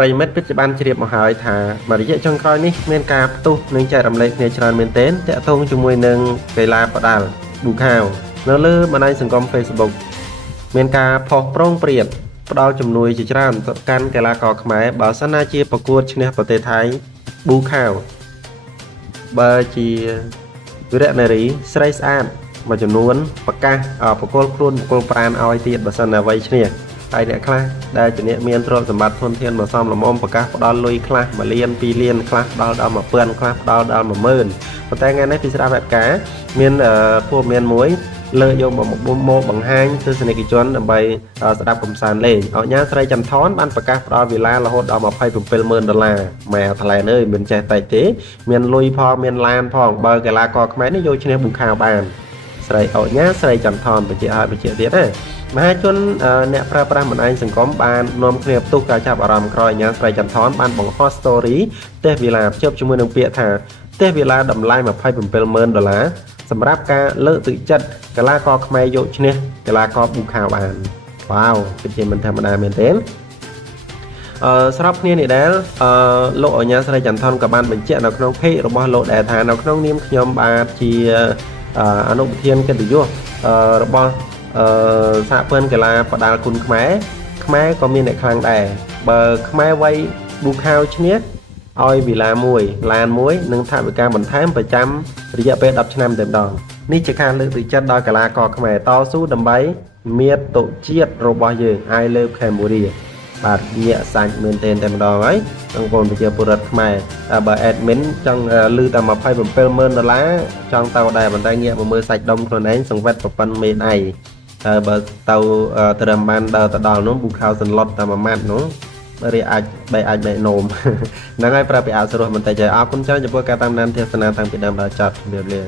ប្រិយមិត្តពិតជាបានជ្រាបមកហើយថាមករយៈចុងក្រោយនេះមានការផ្ទុះនិងចែករំលែកគ្នាច្រើនមែនទែនទាក់ទងជាមួយនឹងកីឡាផ្ដាល់ប៊ូខាវនៅលើបណ្ដាញសង្គម Facebook មានការផុសប្រងព្រាតផ្ដល់ជំនួយជាច្រើនទៅកាន់កីឡាករខ្មែរបើសិនណាជាប្រកួតឈ្នះប្រទេសថៃប៊ូខាវបើជាវីរនារីស្រីស្អាតមួយចំនួនប្រកាសប្រកល់ខ្លួនប្រកល់ប្រាណឲ្យទៀតបើសិនណាអ្វីឈ្នះហើយអ្នកខ្លះដែលជាអ្នកមានទ្រព្យសម្បត្តិធនធានមកសមល្មមប្រកាសផ្ដល់លុយខ្លះ1លាន2លានខ្លះផ្ដល់ដល់1000ខ្លះផ្ដល់ដល់10000ប៉ុន្តែថ្ងៃនេះពីស្ដាប់ហេតុការណ៍មានព័ត៌មានមួយលើកយកមកបង្ហាញទស្សនិកជនដើម្បីស្ដាប់កំសាន្តលេងអញ្ញាស្រីចន្ទថនបានប្រកាសផ្ដល់វេលារហូតដល់$270,000ម៉ែថ្លៃអើយមិនចេះតែទេមានលុយផងមានឡានផងបើកីឡាករខ្មែរនេះយកឈ្នះប៊ូខាវបានស្រីអញ្ញាស្រីចន្ទថនបញ្ជាក់ឲ្យបញ្ជាក់ទៀតណាមហាជនអ្នកប្រើប្រាស់បណ្ដាញសង្គមបាននាំគ្នាផ្ទុះការចាប់អារម្មណ៍ក្រោយអញ្ញាស្រីចន្ទថនបានបង្ហោះ story ផ្ទះវីឡាភ្ជាប់ជាមួយនឹងពាក្យថាផ្ទះវីឡាតម្លៃ$270,000សម្រាប់ការលើកទឹកចិត្តកីឡាករខ្មែរយកឈ្នះកីឡាករប៊ូខាវបានវ៉ាវពិតជាមិនធម្មតាមែនទេស្របគ្នានេះដែលលោកអញ្ញាស្រីចន្ទថនក៏បានបញ្ជាក់នៅក្នុងเพจរបស់លោកដែលថានៅក្នុងនាមខ្ញុំបាទជាអនុប្រធានកិត្តិយសរបស់សហព័ន្ធកីឡាផ្ដាល់គុណខ្មែរក៏មានអ្នកខ្លាំងដែរបើខ្មែរវ័យប៊ូខាវឈ្នះឲ្យវីឡាមួយឡានមួយនិងថវិកាបន្ថែមប្រចាំរយៈពេល10ឆ្នាំតែម្ដងនេះជាការលើកទឹកចិត្តដល់កីឡាករខ្មែរតស៊ូដើម្បីមាតុជាតិរបស់យើង I love Cambodia បាទញាក់សាច់មែនទែនតែម្ដងហើយបងប្អូនប្រជាពលរដ្ឋខ្មែរបើ admin ចង់លឺតែ$270,000ចង់ទៅដែរប៉ុន្តែងាកមកមើលសាច់ដុំខ្លួនឯងសង្វេតប្រប៉ុនមេដៃបើទៅត្រឹមបានដល់ទៅដល់នោះប៊ូខាវសន្លត់តែមួយម៉ាត់នោះរីអាចបែកនោមហ្នឹងហើយប្រាប់ពីអសុរោះបន្តិចហើយអរគុណច្រើនចំពោះការតាមដានទស្សនាតាំងពីដើមដល់ចប់ជំរាបលា